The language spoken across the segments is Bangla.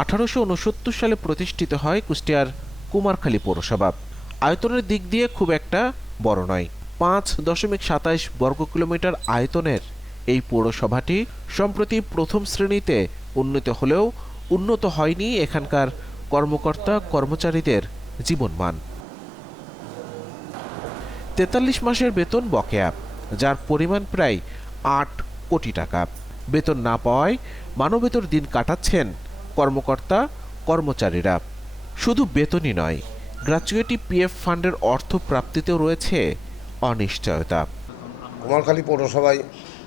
আঠারোশো উনসত্তর সালে প্রতিষ্ঠিত হয় কুষ্টিয়ার কুমারখালী পৌরসভা। আয়তনের দিক দিয়ে খুব একটা বড় নয়। পাঁচ দশমিক সাতাইশ বর্গ কিলোমিটার আয়তনের এই পৌরসভাটি সম্প্রতি প্রথম শ্রেণীতে উন্নীত হলেও উন্নত হয়নি এখানকার কর্মকর্তা কর্মচারীদের জীবনমান। তেতাল্লিশ মাসের বেতন বকেয়া, যার পরিমাণ প্রায় আট কোটি টাকা। বেতন না পাওয়ায় মানবেতর দিন কাটাচ্ছেন কর্মকর্তা, কর্মচারীরা। শুধু বেতনই নয় গ্র্যাচুইটি পিএফ ফান্ডের অর্থ প্রাপ্তিতেও রয়েছে অনিশ্চয়তা। কুমারখালী পৌরসভায়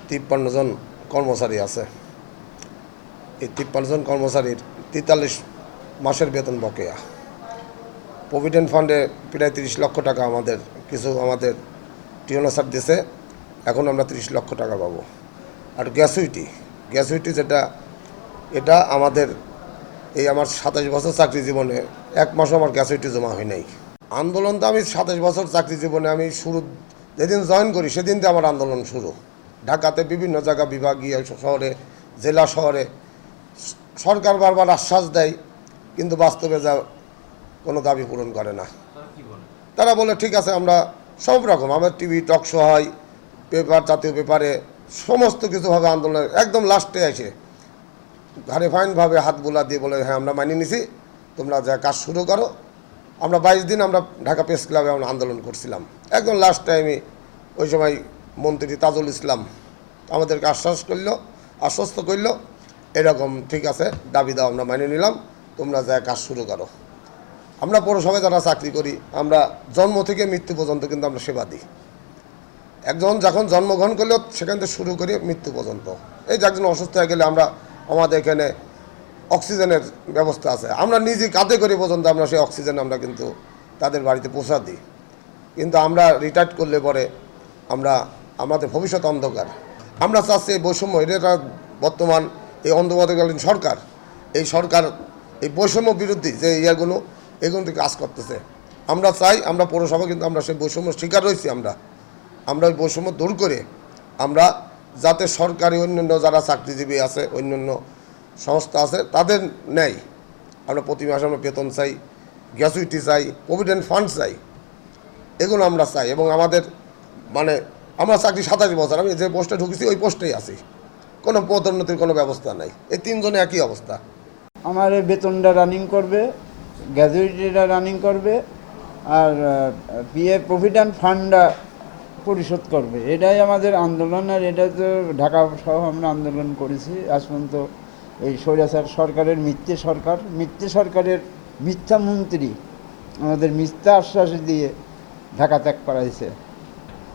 তিপ্পান্ন জন কর্মচারী আছে। এই তিপ্পান্ন জন কর্মচারীর তেতাল্লিশ মাসের বেতন বকেয়া। প্রভিডেন্ট ফান্ডে প্রায় তিরিশ লক্ষ টাকা আমাদের, কিছু আমাদের টিওনাসার দিছে, এখন আমরা তিরিশ লক্ষ টাকা পাবো। আর গ্যাসুইটি গ্যাসুইটি যেটা, এটা আমাদের এই আমার সাতাশ বছর চাকরি জীবনে এক মাসও আমার গ্যাসুইটি জমা হয় নাই। আন্দোলন তো আমি সাতাশ বছর চাকরি জীবনে আমি শুরু যেদিন জয়েন করি, সেদিন থেকে আমার আন্দোলন শুরু। ঢাকাতে বিভিন্ন জায়গা বিভাগীয় শহরে, জেলা শহরে সরকার বারবার আশ্বাস দেয়, কিন্তু বাস্তবে যা কোনো দাবি পূরণ করে না। তারা বলে, ঠিক আছে, আমরা সব রকম, আমার টিভি, টক শো হয়, পেপার, জাতীয় পেপারে সমস্ত কিছুভাবে আন্দোলনের একদম লাস্টে এসে ঘাড়ে ফাইনভাবে হাত বোলা দিয়ে বলে হ্যাঁ আমরা মানিয়ে নিছি, তোমরা যা কাজ শুরু করো। আমরা বাইশ দিন আমরা ঢাকা প্রেস ক্লাবে আমরা আন্দোলন করছিলাম। একদম লাস্ট টাইমে ওই সময় মন্ত্রী তাজুল ইসলাম আমাদেরকে আশ্বাস করল, আশ্বস্ত করল, এরকম ঠিক আছে, দাবি দাও, আমরা মানিয়ে নিলাম, তোমরা যা কাজ শুরু করো। আমরা পৌরসভায় যারা চাকরি করি, আমরা জন্ম থেকে মৃত্যু পর্যন্ত কিন্তু আমরা সেবা দিই। একজন যখন জন্মগ্রহণ করলেও সেখান থেকে শুরু করে মৃত্যু পর্যন্ত। এই যে একজন অসুস্থ হয়ে গেলে আমরা আমাদের এখানে অক্সিজেনের ব্যবস্থা আছে। আমরা নিজে কাঁধে করে পর্যন্ত আমরা সেই অক্সিজেন আমরা কিন্তু তাদের বাড়িতে পৌঁছা দিই। কিন্তু আমরা রিটায়ার্ড করলে পরে আমরা, আমাদের ভবিষ্যৎ অন্ধকার। আমরা চাচ্ছি এই বৈষম্য, এটা বর্তমান এই অন্ধকালীন সরকার। এই সরকার, এই বৈষম্য বিরোধী যে ইয়াগুলো, এগুলো কাজ করতেছে। আমরা চাই, আমরা পৌরসভা কিন্তু আমরা সেই বৈষম্য শিকার রয়েছি আমরা। আমরা ওই বৈষম্য দূর করে আমরা যাতে সরকারি অন্যান্য যারা চাকরিজীবী আছে, অন্যান্য সংস্থা আছে, তাদের নেয় আমরা প্রতি মাসে আমরা বেতন চাই গ্যাচুইটি চাই, প্রভিডেন্ট ফান্ড চাই, এগুলো আমরা চাই। এবং আমাদের মানে আমরা চাকরি সাতাশ বছর, আমি যে পোস্টে ঢুকেছি, ওই পোস্টেই আছি। কোনো পদোন্নতির কোনো ব্যবস্থা নাই। এই তিনজনে একই অবস্থা। আমার বেতনটা রানিং করবে গ্র্যাজুয়েটিটা রানিং করবে, আর পিএ প্রভিডেন্ট ফান্ডটা পরিশোধ করবে। এটাই আমাদের আন্দোলন আর এটা তো ঢাকা সহ আমরা আন্দোলন করেছি। আজ পর্যন্ত এই স্বৈরাচার সরকারের মিথ্যে সরকার, মিথ্যে সরকারের মিথ্যা মন্ত্রী আমাদের মিথ্যা আশ্বাস দিয়ে ঢাকা ত্যাগ করাইছে।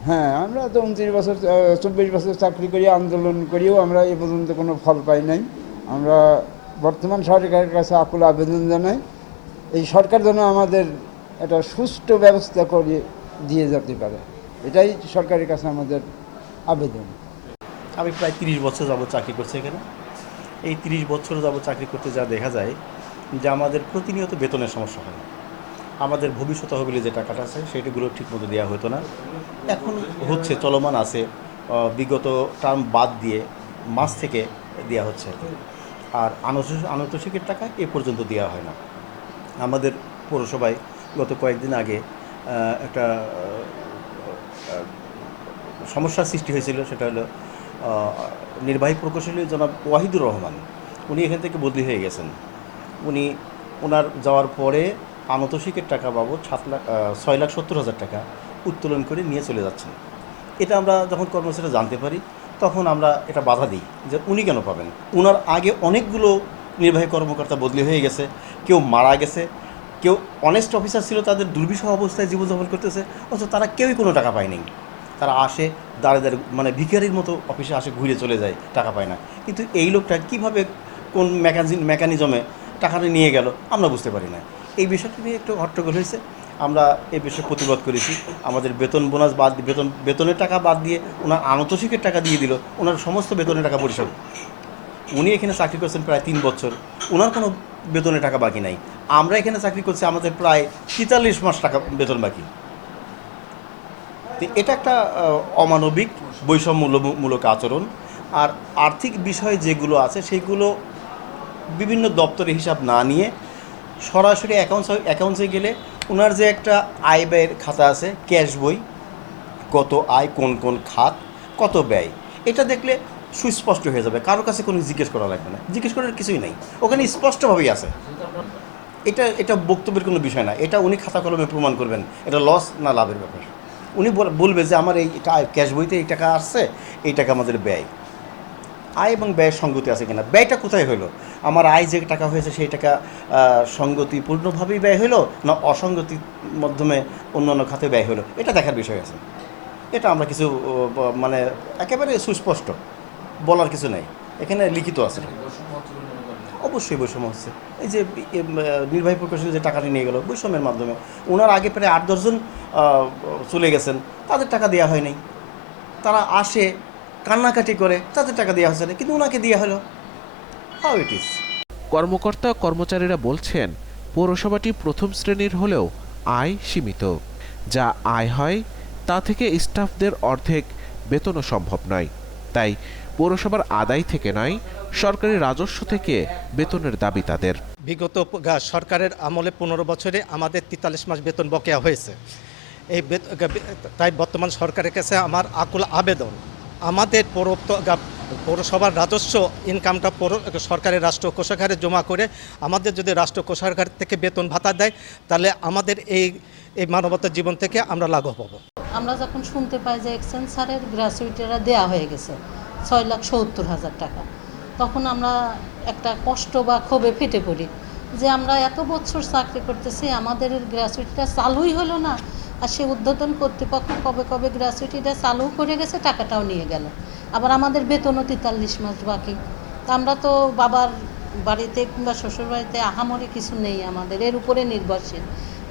হ্যাঁ আমরা তো উনত্রিশ বছর চব্বিশ বছর চাকরি করি, আন্দোলন করিও আমরা এ পর্যন্ত কোনো ফল পাই নাই। আমরা বর্তমান সরকারের কাছে আকুল আবেদন জানাই, এই সরকার যেন আমাদের একটা সুষ্ঠু ব্যবস্থা করে দিয়ে যেতে পারে। এটাই সরকারের কাছে আমাদের আবেদন। আমি প্রায় তিরিশ বছর যাবত চাকরি করছি এখানে। এই তিরিশ বছর যাবত চাকরি করতে যা দেখা যায় যে আমাদের প্রতিনিয়ত বেতনের সমস্যা হয়। আমাদের ভবিষ্যৎ তহবিলে যে টাকাটা আছে সেটাগুলো ঠিকমতো দেওয়া হতো না। এখন হচ্ছে, চলমান আছে বিগত টার্ম বাদ দিয়ে মাস থেকে দেওয়া হচ্ছে আর কি। আর আনতোষ- টাকা এ পর্যন্ত দেওয়া হয় না। আমাদের পৌরসভায় গত কয়েকদিন আগে একটা সমস্যার সৃষ্টি হয়েছিল, সেটা হলো নির্বাহী প্রকৌশলী জনাব ওয়াহিদুর রহমান, উনি এখান থেকে বদলি হয়ে গেছেন। উনি ওনার যাওয়ার পরে আনতোষিকের টাকা বাবদ সাত লাখ ছয় লাখ সত্তর হাজার টাকা উত্তোলন করে নিয়ে চলে যাচ্ছেন। এটা আমরা যখন কর্মচারীরা জানতে পারি, তখন আমরা এটা বাধা দিই যে উনি কেন পাবেন? ওনার আগে অনেকগুলো নির্বাহী কর্মকর্তা বদলি হয়ে গেছে, কেউ মারা গেছে, কেউ অনেস্ট অফিসার ছিল, তাদের দুর্বিষহ অবস্থায় জীবনযাপন করতেছে, অথচ তারা কেউই কোনো টাকা পায়নি। তারা আসে দাঁড়ে দাঁড়ে মানে ভিখারির মতো অফিসে আসে, ঘুরে চলে যায়, টাকা পায় না। কিন্তু এই লোকটা কীভাবে, কোন মেকানিজম মেকানিজমে টাকাটা নিয়ে গেল, আমরা বুঝতে পারি না। এই বিষয়টা নিয়ে একটু হট্টগোল হয়েছে। আমরা এই বিষয়ে প্রতিবাদ করেছি। আমাদের বেতন বোনাস বাদ বেতন, বেতনের টাকা বাদ দিয়ে ওনার আনতোষিকের টাকা দিয়ে দিল, ওনার সমস্ত বেতনের টাকা পরিশোধ। উনি এখানে চাকরি করছেন প্রায় তিন বছর, ওনার কোনো বেতনের টাকা বাকি নাই। আমরা এখানে চাকরি করছি, আমাদের প্রায় তেতাল্লিশ মাস টাকা বেতন বাকি। তো এটা একটা অমানবিক বৈষম্যমূলক আচরণ। আর আর্থিক বিষয় যেগুলো আছে, সেগুলো বিভিন্ন দপ্তরের হিসাব না নিয়ে সরাসরি অ্যাকাউন্টস অ্যাকাউন্টসে গেলে ওনার যে একটা আয় ব্যয়ের খাতা আছে ক্যাশ বই, কত আয়, কোন কোন খাত, কত ব্যয়, এটা দেখলে সুস্পষ্ট হয়ে যাবে। কারোর কাছে কোনো জিজ্ঞেস করা লাগবে না। জিজ্ঞেস করার কিছুই নেই। ওখানে স্পষ্টভাবেই আছে। এটা এটা বক্তব্যের কোনো বিষয় না। এটা উনি খাতা কলমে প্রমাণ করবেন। এটা লস না লাভের ব্যাপার। উনি বল- বলবে যে আমার এই ক্যাশ বইতে এই টাকা আসছে, এই টাকা আমাদের ব্যয়। আয় এবং ব্যয়ের সঙ্গতি আছে কিনা? ব্যয়টা কোথায় হলো আমার আয় যে টাকা হয়েছে সেই টাকা সঙ্গতিপূর্ণভাবেই ব্যয় হলো না অসঙ্গতির মাধ্যমে অন্যান্য খাতে ব্যয় হলো এটা দেখার বিষয় আছে। এটা আমরা কিছু মানে একেবারে সুস্পষ্ট। বলার কিছু নেই। এখানে লিখিত আছে। অবশ্যই বৈষম্য হচ্ছে। এই যে নির্বাহী প্রকৌশলী যে টাকাটি নিয়ে গেল, বৈষম্যের মাধ্যমে। ওনার আগে প্রায় আট দশজন চলে গেছেন। তাদের টাকা দেওয়া হয়নি তারা আসে, কান্নাকাটি করে, তাদের টাকা দেওয়া হচ্ছে না। কিন্তু ওনাকে দেওয়া হলো। হাউ ইট ইজ কর্মকর্তা, কর্মচারীরা বলছেন, পৌরসভাটি প্রথম শ্রেণির হলেও আয় সীমিত। যা আয় হয়, তা থেকে স্টাফদের অর্ধেক বেতনও সম্ভব নয়। তাই পৌরসভার আদায় থেকে নয় সরকারি রাজস্ব থেকে বেতনের দাবি তাদের। বিগত সরকারের আমলে পনেরো বছরে আমাদের তেতাল্লিশ মাস বেতন বকেয়া হয়েছে। এই তাই বর্তমান সরকারের কাছে আমার আকুল আবেদন। আমাদের পৌর পৌরসভার রাজস্ব ইনকামটা পৌর সরকারের রাষ্ট্র কোষাগারে জমা করে আমাদের যদি রাষ্ট্র কোষাগার থেকে বেতন ভাতা দেয় তাহলে আমাদের এই এই মানবতার জীবন থেকে আমরা লাঘব হব। আমরা যখন শুনতে পাই যে এক্সচেঞ্জ স্যারের গ্র্যাচুইটিরা দেওয়া হয়ে গেছে ছয় লাখ সত্তর হাজার টাকা। তখন আমরা একটা কষ্ট বা ক্ষোভে ফেটে পড়ি যে আমরা এত বছর চাকরি করতেছি, আমাদের গ্র্যাচুইটিটা চালুই হলো না। আর সে উদ্বোধন কর্তৃপক্ষ কবে কবে গ্র্যাচুইটিটা চালু করে গেছে, টাকাটাও নিয়ে গেল। আবার আমাদের বেতনও তেতাল্লিশ মাস বাকি। তা আমরা তো বাবার বাড়িতে কিংবা শ্বশুর বাড়িতে আহামরি কিছু নেই আমাদের, এর উপরে নির্ভরশীল।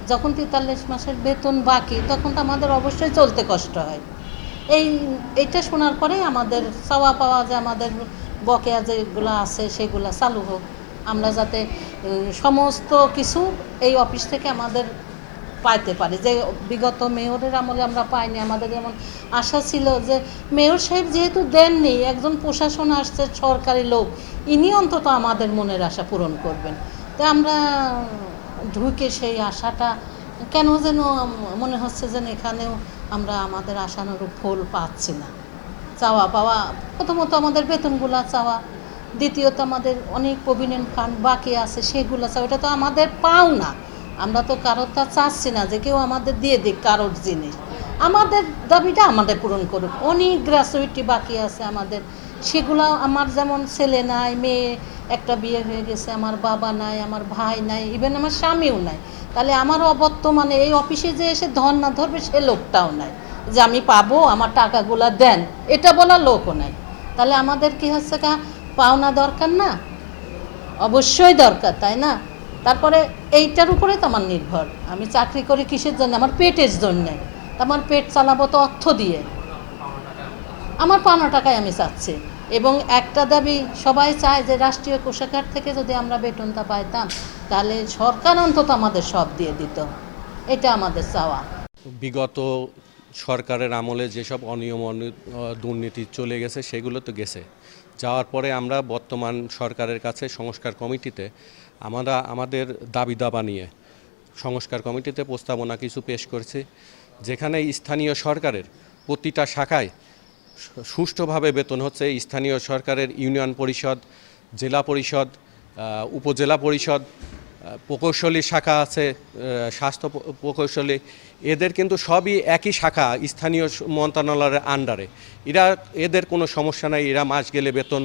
যখন তেতাল্লিশ মাসের বেতন বাকি, তখন তো আমাদের অবশ্যই চলতে কষ্ট হয়। এই এটা শোনার পরেই আমাদের চাওয়া পাওয়া যে আমাদের বকেয়া যেগুলো আছে সেগুলো চালু হোক। আমরা যাতে সমস্ত কিছু এই অফিস থেকে আমাদের পাইতে পারি। যে বিগত মেয়রের আমলে আমরা পাইনি। আমাদের যেমন আশা ছিল যে মেয়র সাহেব যেহেতু দেননি, একজন প্রশাসন আসছে, সরকারি লোক, ইনি অন্তত আমাদের মনের আশা পূরণ করবেন। তো আমরা ঢুকে সেই আশাটা কেন যেন মনে হচ্ছে যেন এখানেও আমরা আমাদের আশানুরূপ ফল পাচ্ছি না। চাওয়া পাওয়া, প্রথমত আমাদের বেতনগুলা চাওয়া, দ্বিতীয়ত আমাদের অনেক প্রভিডেন্ট ফান্ড বাকি আছে, সেগুলো চাওয়া, এটা তো আমাদের পাও না। আমরা তো কারোর তা চাচ্ছি না যে কেউ আমাদের দিয়ে দিক কারোর জিনিস। আমাদের দাবিটা আমাদের পূরণ করুক। অনেক গ্র্যাচুইটি বাকি আছে আমাদের। সেগুলো আমার যেমন ছেলে নাই, মেয়ে, একটা বিয়ে হয়ে গেছে, আমার বাবা নাই, আমার ভাই নাই ইভেন আমার স্বামীও নাই। তাহলে আমার অবর্তমানে এই অফিসে যে এসে ধর না ধরবে সে লোকটাও নাই। যে আমি পাবো, আমার টাকাগুলা দেন, এটা বলা লোকও নাই। তাহলে আমাদের কি হচ্ছে কা পাওনা দরকার না? অবশ্যই দরকার, তাই না? তারপরে এইটার উপরে তো আমার নির্ভর। আমি চাকরি করি কিসের জন্য? আমার পেটের জন্যে। আমার পেট চালাবো তো অর্থ দিয়ে। আমার পাওনা টাকায় আমি চাচ্ছি। এবং একটা দাবি সবাই চায় যে রাষ্ট্রীয় কোষাগার থেকে যদি আমরা বেতনটা পাইতাম, তাহলে সরকার অন্তত আমাদের সব দিয়ে দিত। এটা আমাদের চাওয়া। বিগত সরকারের আমলে যেসব অনিয়ম দুর্নীতি চলে গেছে, সেগুলো তো গেছে। যাওয়ার পরে আমরা বর্তমান সরকারের কাছে সংস্কার কমিটিতে আমরা, আমাদের দাবি দাবা নিয়ে সংস্কার কমিটিতে প্রস্তাবনা কিছু পেশ করছি, যেখানে স্থানীয় সরকারের প্রতিটা শাখায় সুষ্ঠুভাবে বেতন হচ্ছে স্থানীয় সরকারের ইউনিয়ন পরিষদ, জেলা পরিষদ উপজেলা পরিষদ প্রকৌশলী শাখা আছে স্বাস্থ্য প্রকৌশলী। এদের কিন্তু সবই একই শাখা স্থানীয় মন্ত্রণালয়ের আন্ডারে। এরা, এদের কোনো সমস্যা নাই, এরা মাস গেলে বেতন,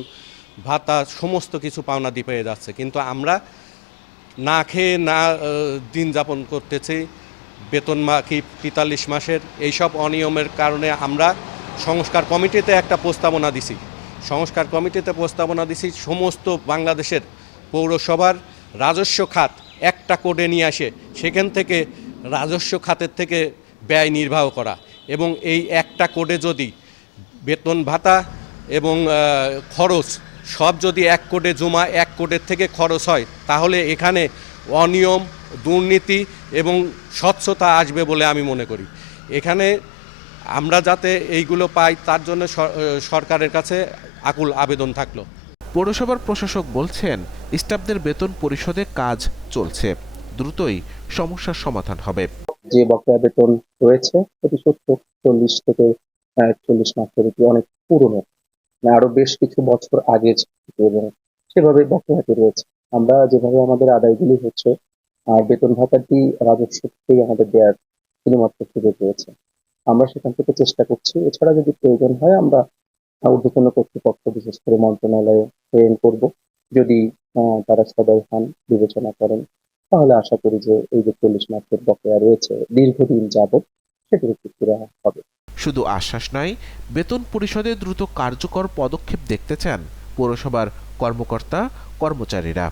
ভাতা, সমস্ত কিছু পাওনা দিয়ে পেয়ে যাচ্ছে। কিন্তু আমরা না খেয়ে না দিন যাপন করতেছি, বেতন মাকি তেতাল্লিশ মাসের, এইসব অনিয়মের কারণে আমরা সংস্কার কমিটিতে একটা প্রস্তাবনা দিছি। সংস্কার কমিটিতে প্রস্তাবনা দিছি, সমস্ত বাংলাদেশের পৌরসভার রাজস্ব খাত একটা কোডে নিয়ে আসে, সেখান থেকে রাজস্ব খাতের থেকে ব্যয় নির্বাহ করা এবং এই একটা কোডে যদি বেতন ভাতা এবং খরচ সব যদি এক কোটে জমা, এক কোটের থেকে খরচ হয়, তাহলে এখানে অনিয়ম, দুর্নীতি এবং স্বচ্ছতা আসবে বলে আমি মনে করি। এখানে আমরা যাতে এইগুলো পাই তার জন্য সরকারের কাছে আকুল আবেদন থাকল। পৌরসভার প্রশাসক বলছেন স্টাফদের বেতন পরিশোধে কাজ চলছে। দ্রুতই সমস্যার সমাধান হবে। যে বকেয়া বেতন রয়েছে সেটি সত্তর চল্লিশ থেকে চল্লিশ মাস ধরে এটি অনেক পুরনো। আরও বেশ কিছু বছর আগে এবং সেভাবে বকেয়াটি রয়েছে। আমরা যেভাবে আমাদের আদায়গুলি হচ্ছে আর বেতন ভাতাটি রাজস্ব থেকেই আমাদের দেওয়ার শুধুমাত্র সুযোগ রয়েছে। আমরা সেখান থেকে চেষ্টা করছি। এছাড়া যদি প্রয়োজন হয়, আমরা ঊর্ধ্বতন কর্তৃপক্ষ, বিশেষ করে মন্ত্রণালয়ে প্রেরণ করব। যদি তারা সদয় হন, বিবেচনা করেন, তাহলে আশা করি যে এই যে চল্লিশ মাসের বকেয়া রয়েছে, দীর্ঘদিন যাবত সেটির একটু ফিরে হবে। শুধু আশ্বাস নয়, বেতন পরিশোধে দ্রুত কার্যকর পদক্ষেপ দেখতে চান পৌরসভার কর্মকর্তা, কর্মচারীরা।